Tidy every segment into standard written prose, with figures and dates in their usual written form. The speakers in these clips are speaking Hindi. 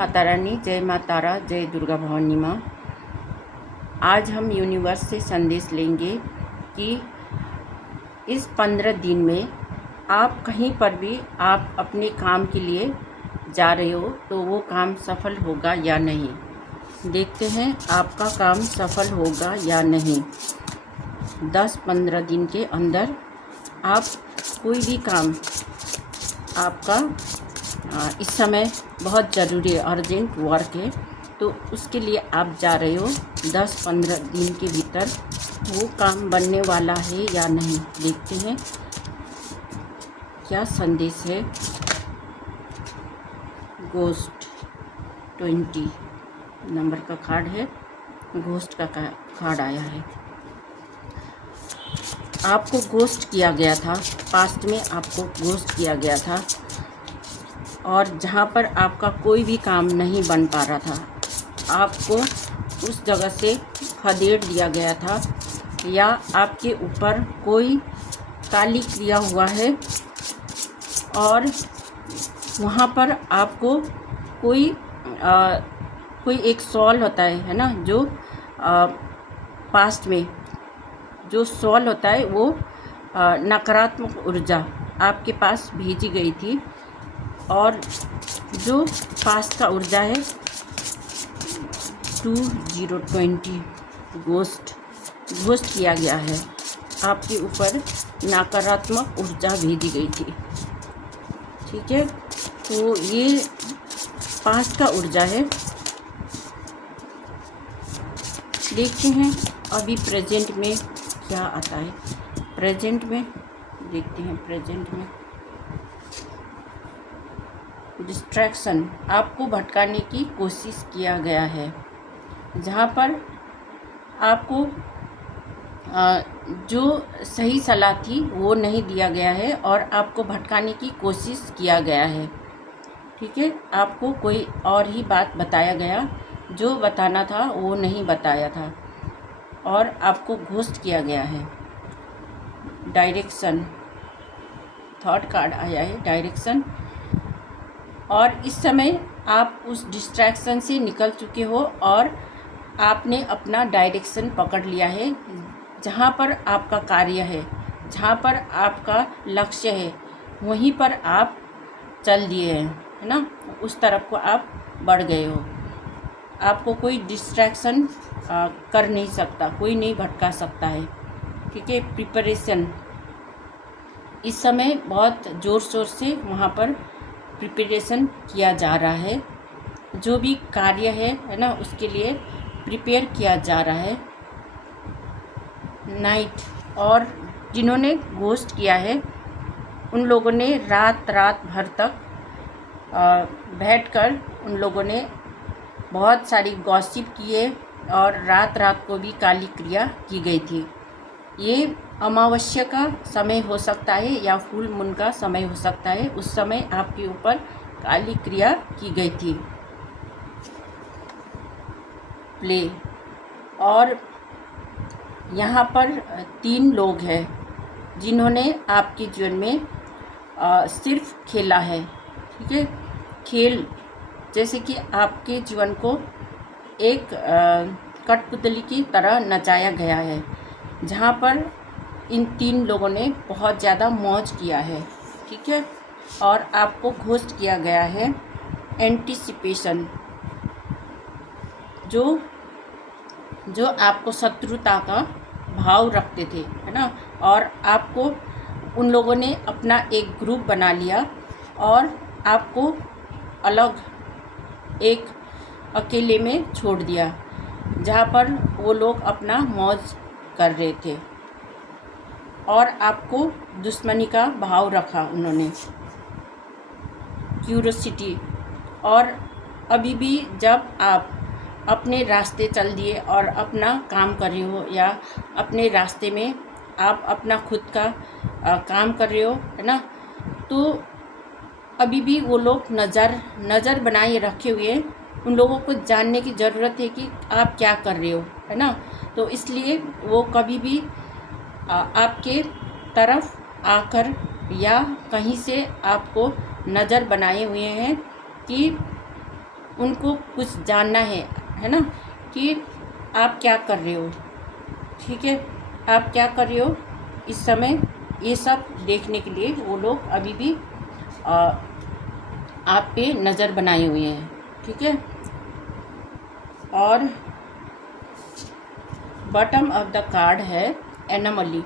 माता रानी, जय माँ तारा, जय दुर्गा भवानी माँ। आज हम यूनिवर्स से संदेश लेंगे कि इस 15 दिन में आप कहीं पर भी आप अपने काम के लिए जा रहे हो तो वो काम सफल होगा या नहीं। देखते हैं आपका काम सफल होगा या नहीं। 10-15 दिन के अंदर आप कोई भी काम आपका इस समय बहुत ज़रूरी है, अर्जेंट वर्क है, तो उसके लिए आप जा रहे हो। 10-15 दिन के भीतर वो काम बनने वाला है या नहीं। देखते हैं क्या संदेश है। घोस्ट 20 नंबर का कार्ड है, घोस्ट का कार्ड आया है। आपको घोस्ट किया गया था, पास्ट में आपको घोस्ट किया गया था और जहाँ पर आपका कोई भी काम नहीं बन पा रहा था, आपको उस जगह से खदेड़ दिया गया था या आपके ऊपर कोई काली क्रिया हुआ है और वहाँ पर आपको कोई एक सॉल होता है ना, जो पास्ट में जो सॉल होता है वो नकारात्मक ऊर्जा आपके पास भेजी गई थी और जो पास्ट का ऊर्जा है 2020 घोस्ट किया गया है। आपके ऊपर नकारात्मक ऊर्जा भेजी गई थी। ठीक है, तो ये पास्ट का ऊर्जा है। देखते हैं अभी प्रेजेंट में क्या आता है। प्रेजेंट में देखते हैं, प्रेजेंट में डिस्ट्रैक्शन, आपको भटकाने की कोशिश किया गया है, जहाँ पर आपको जो सही सलाह थी वो नहीं दिया गया है और आपको भटकाने की कोशिश किया गया है। ठीक है, आपको कोई और ही बात बताया गया, जो बताना था वो नहीं बताया था और आपको घोस्ट किया गया है। डायरेक्शन, थर्ड कार्ड आया है, डायरेक्शन। और इस समय आप उस डिस्ट्रैक्शन से निकल चुके हो और आपने अपना डायरेक्शन पकड़ लिया है। जहाँ पर आपका कार्य है, जहाँ पर आपका लक्ष्य है, वहीं पर आप चल दिए हैं, है ना, उस तरफ को आप बढ़ गए हो। आपको कोई डिस्ट्रैक्शन कर नहीं सकता, कोई नहीं भटका सकता है। ठीक है, प्रिपरेशन, इस समय बहुत ज़ोर शोर से वहाँ पर प्रिपरेशन किया जा रहा है। जो भी कार्य है ना, उसके लिए प्रिपेयर किया जा रहा है। नाइट, और जिन्होंने घोस्ट किया है उन लोगों ने रात भर तक बैठकर उन लोगों ने बहुत सारी गॉसिप किए और रात को भी काली क्रिया की गई थी। ये अमावस्या का समय हो सकता है या फुल मून का समय हो सकता है। उस समय आपके ऊपर काली क्रिया की गई थी। प्ले, और यहाँ पर 3 लोग हैं जिन्होंने आपके जीवन में सिर्फ खेला है। ठीक है, खेल, जैसे कि आपके जीवन को एक कठपुतली की तरह नचाया गया है, जहाँ पर इन 3 लोगों ने बहुत ज़्यादा मौज किया है। ठीक है, और आपको घोस्ट किया गया है। एंटिसिपेशन, जो आपको शत्रुता का भाव रखते थे, है ना, और आपको उन लोगों ने अपना एक ग्रुप बना लिया और आपको अलग एक अकेले में छोड़ दिया, जहाँ पर वो लोग अपना मौज कर रहे थे और आपको दुश्मनी का भाव रखा उन्होंने। क्यूरोसिटी, और अभी भी जब आप अपने रास्ते चल दिए और अपना काम कर रहे हो या अपने रास्ते में आप अपना खुद का काम कर रहे हो, है ना, तो अभी भी वो लोग नज़र बनाए रखे हुए हैं। उन लोगों को जानने की ज़रूरत है कि आप क्या कर रहे हो, है ना, तो इसलिए वो कभी भी आपके तरफ आकर या कहीं से आपको नज़र बनाए हुए हैं कि उनको कुछ जानना है ना, कि आप क्या कर रहे हो, ठीक है, आप क्या कर रहे हो इस समय, ये सब देखने के लिए वो लोग अभी भी आप पे नज़र बनाए हुए हैं, ठीक है। और बॉटम ऑफ द कार्ड है एनोमली।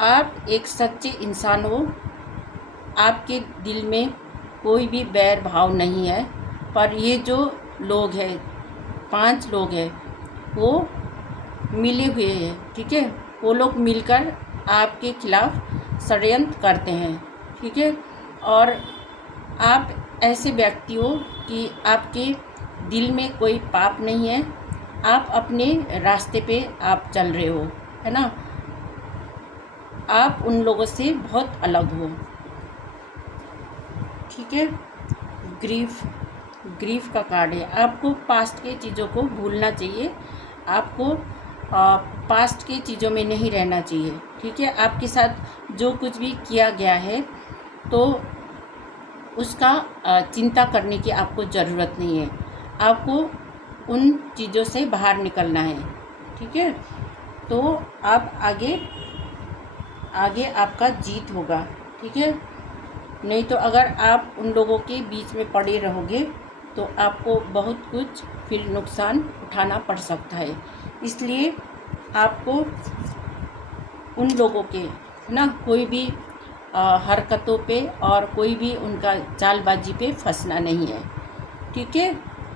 आप एक सच्चे इंसान हो, आपके दिल में कोई भी बैर भाव नहीं है, पर ये जो लोग हैं, 5 लोग हैं, वो मिले हुए हैं, ठीक है, वो लोग मिलकर आपके खिलाफ षड्यंत्र करते हैं, ठीक है। और आप ऐसे व्यक्ति हो कि आपके दिल में कोई पाप नहीं है, आप अपने रास्ते पे आप चल रहे हो, है ना, आप उन लोगों से बहुत अलग हो, ठीक है। ग्रीफ का कार्ड है। आपको पास्ट के चीज़ों को भूलना चाहिए, आपको पास्ट के चीज़ों में नहीं रहना चाहिए, ठीक है। आपके साथ जो कुछ भी किया गया है तो उसका चिंता करने की आपको ज़रूरत नहीं है, आपको उन चीज़ों से बाहर निकलना है, ठीक है। तो आप आगे आपका जीत होगा, ठीक है। नहीं तो अगर आप उन लोगों के बीच में पड़े रहोगे तो आपको बहुत कुछ फिर नुकसान उठाना पड़ सकता है। इसलिए आपको उन लोगों के ना कोई भी हरकतों पे और कोई भी उनका चालबाजी पे फंसना नहीं है, ठीक है।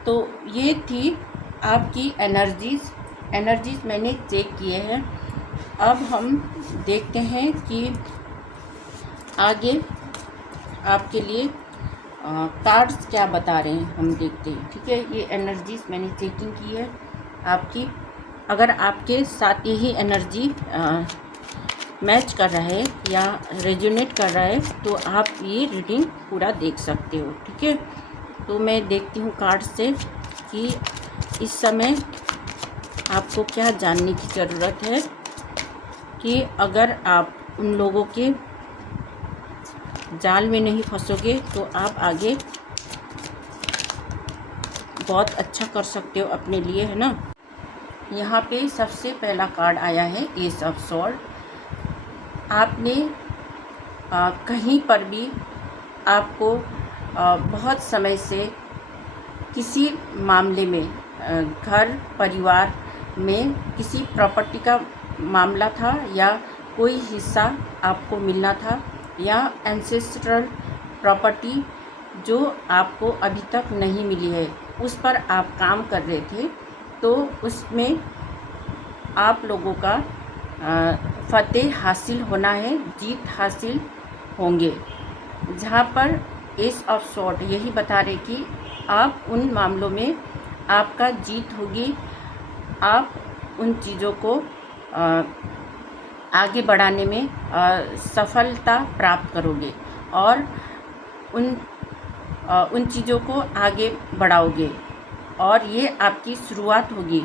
तो ये थी आपकी एनर्जीज़ मैंने चेक किए हैं। अब हम देखते हैं कि आगे आपके लिए कार्ड्स क्या बता रहे हैं, हम देखते हैं, ठीक है। ये एनर्जीज़ मैंने चेकिंग की है आपकी। अगर आपके साथ यही एनर्जी मैच कर रहा है या रेजोनेट कर रहा है तो आप ये रीडिंग पूरा देख सकते हो, ठीक है। तो मैं देखती हूँ कार्ड से कि इस समय आपको क्या जानने की ज़रूरत है, कि अगर आप उन लोगों के जाल में नहीं फंसोगे तो आप आगे बहुत अच्छा कर सकते हो अपने लिए, है ना। यहाँ पे सबसे पहला कार्ड आया है एस ऑफ स्वॉर्ड। आपने कहीं पर भी आपको बहुत समय से किसी मामले में घर परिवार में किसी प्रॉपर्टी का मामला था या कोई हिस्सा आपको मिलना था या एंसेस्ट्रल प्रॉपर्टी जो आपको अभी तक नहीं मिली है उस पर आप काम कर रहे थे, तो उसमें आप लोगों का फतेह हासिल होना है, जीत हासिल होंगे। जहाँ पर एस ऑफ स्वॉर्ड यही बता रहे कि आप उन मामलों में आपका जीत होगी, आप उन चीज़ों को आगे बढ़ाने में सफलता प्राप्त करोगे और उन चीज़ों को आगे बढ़ाओगे और ये आपकी शुरुआत होगी।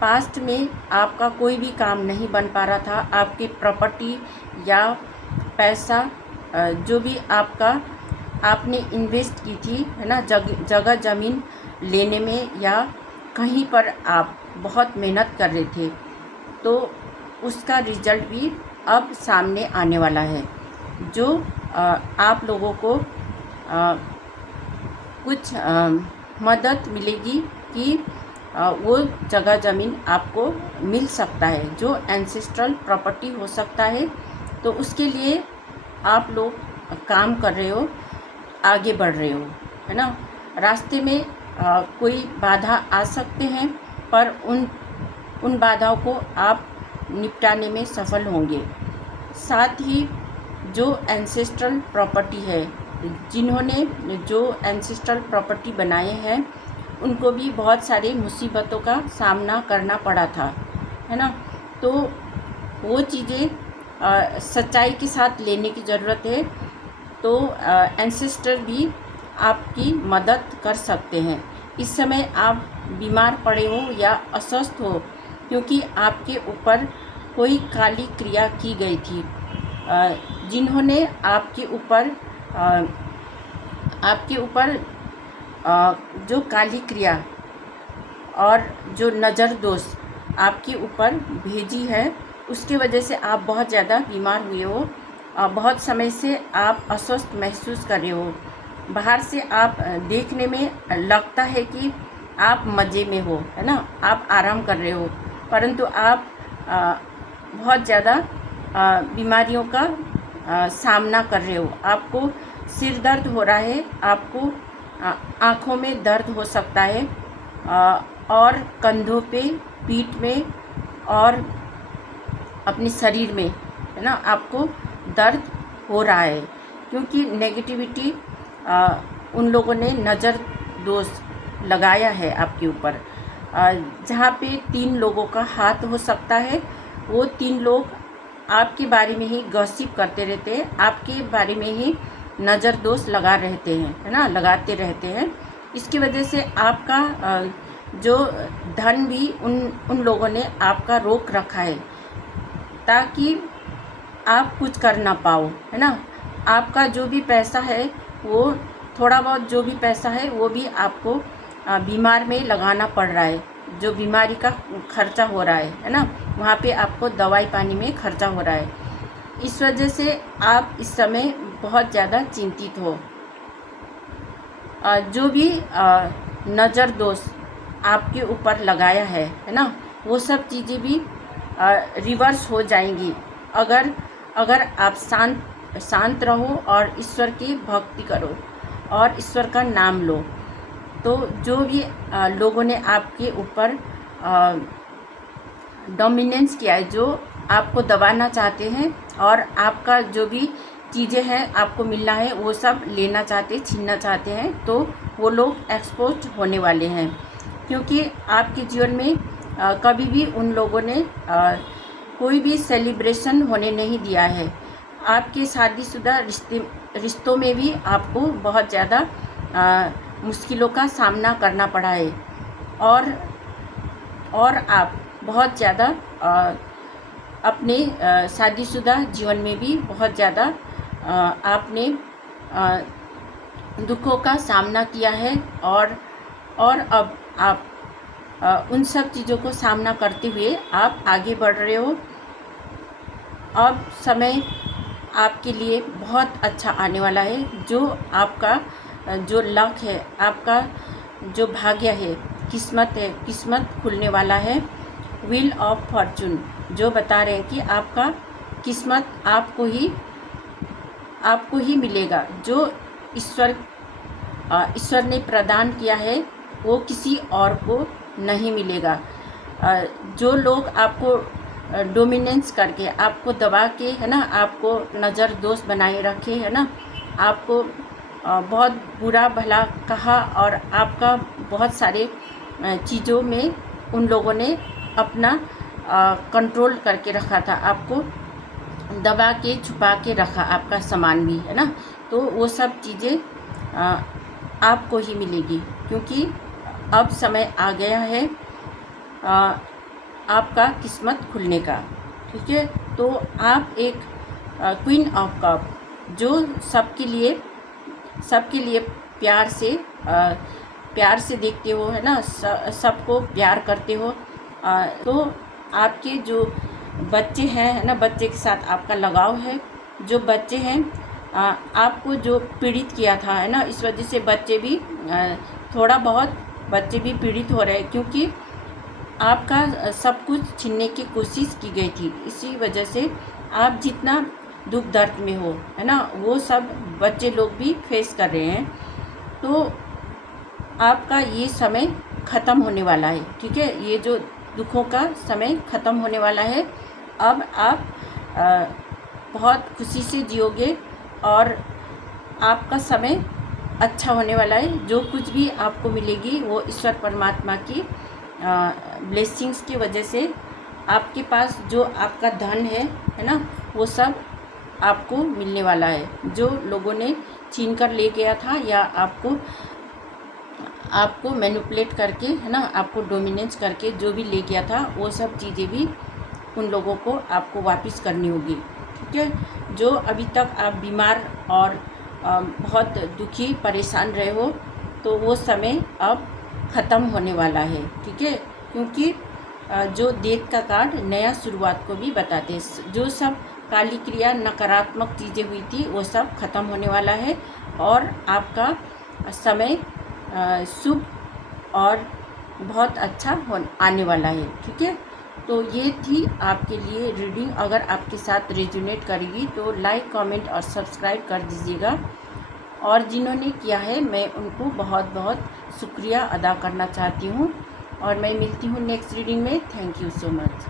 पास्ट में आपका कोई भी काम नहीं बन पा रहा था, आपके प्रॉपर्टी या पैसा जो भी आपने इन्वेस्ट की थी, है ना, जगह ज़मीन लेने में या कहीं पर आप बहुत मेहनत कर रहे थे, तो उसका रिज़ल्ट भी अब सामने आने वाला है। जो आप लोगों को कुछ मदद मिलेगी कि वो जगह ज़मीन आपको मिल सकता है, जो एंसेस्ट्रल प्रॉपर्टी हो सकता है। तो उसके लिए आप लोग काम कर रहे हो, आगे बढ़ रहे हो, है ना। रास्ते में कोई बाधा आ सकते हैं, पर उन बाधाओं को आप निपटाने में सफल होंगे। साथ ही जो एंसेस्ट्रल प्रॉपर्टी है, जिन्होंने जो एंसेस्ट्रल प्रॉपर्टी बनाए हैं उनको भी बहुत सारी मुसीबतों का सामना करना पड़ा था, है ना। तो वो चीज़ें सच्चाई के साथ लेने की ज़रूरत है। तो एंसेस्टर भी आपकी मदद कर सकते हैं। इस समय आप बीमार पड़े हो या अस्वस्थ हो क्योंकि आपके ऊपर कोई काली क्रिया की गई थी, जिन्होंने आपके ऊपर जो काली क्रिया और जो नज़र दोष आपके ऊपर भेजी है, उसके वजह से आप बहुत ज़्यादा बीमार हुए हो। बहुत समय से आप अस्वस्थ महसूस कर रहे हो। बाहर से आप देखने में लगता है कि आप मज़े में हो, है ना, आप आराम कर रहे हो, परंतु आप बहुत ज़्यादा बीमारियों का सामना कर रहे हो। आपको सिर दर्द हो रहा है, आपको आँखों में दर्द हो सकता है, और कंधों पे, पीठ में और अपने शरीर में, है ना, आपको दर्द हो रहा है, क्योंकि नेगेटिविटी उन लोगों ने नज़र दोष लगाया है आपके ऊपर। जहाँ पे 3 लोगों का हाथ हो सकता है, वो 3 लोग आपके बारे में ही गॉसिप करते रहते हैं, आपके बारे में ही नज़र दोष लगा रहते हैं, है ना, लगाते रहते हैं। इसकी वजह से आपका जो धन भी उन लोगों ने आपका रोक रखा है, ताकि आप कुछ कर ना पाओ, है ना। आपका जो भी पैसा है, वो थोड़ा बहुत जो भी पैसा है, वो भी आपको बीमार में लगाना पड़ रहा है। जो बीमारी का खर्चा हो रहा है ना, वहाँ पे आपको दवाई पानी में खर्चा हो रहा है। इस वजह से आप इस समय बहुत ज़्यादा चिंतित हो। जो भी नज़र दोष आपके ऊपर लगाया है ना, वो सब चीज़ें भी रिवर्स हो जाएंगी अगर आप शांत रहो और ईश्वर की भक्ति करो और ईश्वर का नाम लो। तो जो भी लोगों ने आपके ऊपर डोमिनेंस किया है, जो आपको दबाना चाहते हैं और आपका जो भी चीज़ें हैं आपको मिलना है, वो सब लेना चाहते, छीनना चाहते हैं, तो वो लोग एक्सपोज होने वाले हैं। क्योंकि आपके जीवन में कभी भी उन लोगों ने कोई भी सेलिब्रेशन होने नहीं दिया है। आपके शादीशुदा रिश्तों में भी आपको बहुत ज़्यादा मुश्किलों का सामना करना पड़ा है, और आप बहुत ज़्यादा अपने शादीशुदा जीवन में भी बहुत ज़्यादा आपने दुखों का सामना किया है, और अब आप उन सब चीज़ों को सामना करते हुए आप आगे बढ़ रहे हो। अब समय आपके लिए बहुत अच्छा आने वाला है। जो आपका जो लक है, आपका जो भाग्य है, किस्मत है, किस्मत खुलने वाला है। व्हील ऑफ फॉर्चून जो बता रहे हैं कि आपका किस्मत आपको ही मिलेगा। जो ईश्वर ने प्रदान किया है, वो किसी और को नहीं मिलेगा। जो लोग आपको डोमिनेंस करके, आपको दबा के, है ना, आपको नज़र दोष बनाए रखे, है ना, आपको बहुत बुरा भला कहा, और आपका बहुत सारे चीज़ों में उन लोगों ने अपना कंट्रोल करके रखा था, आपको दबा के छुपा के रखा, आपका सामान भी, है ना, तो वो सब चीज़ें आपको ही मिलेगी, क्योंकि अब समय आ गया है आपका किस्मत खुलने का। ठीक है, तो आप एक क्वीन ऑफ कप, जो सबके लिए प्यार से देखते हो, है ना, सबको प्यार करते हो। तो आपके जो बच्चे हैं, है ना, बच्चे के साथ आपका लगाव है। जो बच्चे हैं आपको जो पीड़ित किया था, है ना, इस वजह से बच्चे भी थोड़ा बहुत बच्चे भी पीड़ित हो रहे हैं, क्योंकि आपका सब कुछ छीनने की कोशिश की गई थी। इसी वजह से आप जितना दुख दर्द में हो, है ना, वो सब बच्चे लोग भी फेस कर रहे हैं। तो आपका ये समय ख़त्म होने वाला है। ठीक है, ये जो दुखों का समय ख़त्म होने वाला है। अब आप बहुत खुशी से जियोगे और आपका समय अच्छा होने वाला है। जो कुछ भी आपको मिलेगी वो ईश्वर परमात्मा की ब्लेसिंग्स की वजह से आपके पास जो आपका धन है ना, वो सब आपको मिलने वाला है। जो लोगों ने छीन कर ले गया था, या आपको मैनिपुलेट करके, है ना, आपको डोमिनेंस करके जो भी ले गया था, वो सब चीज़ें भी उन लोगों को आपको वापस करनी होगी। ठीक है, जो अभी तक आप बीमार और बहुत दुखी परेशान रहे हो, तो तो वो समय अब ख़त्म होने वाला है, ठीक है। क्योंकि जो डेथ का कार्ड नया शुरुआत को भी बताते हैं। जो सब काली क्रिया नकारात्मक चीज़ें हुई थी वो सब ख़त्म होने वाला है और आपका समय शुभ और बहुत अच्छा आने वाला है, ठीक है। तो ये थी आपके लिए रीडिंग। अगर आपके साथ रेजोनेट करेगी तो लाइक, कमेंट और सब्सक्राइब कर दीजिएगा। और जिन्होंने किया है मैं उनको बहुत बहुत शुक्रिया अदा करना चाहती हूँ। और मैं मिलती हूँ नेक्स्ट रीडिंग में। Thank you so much.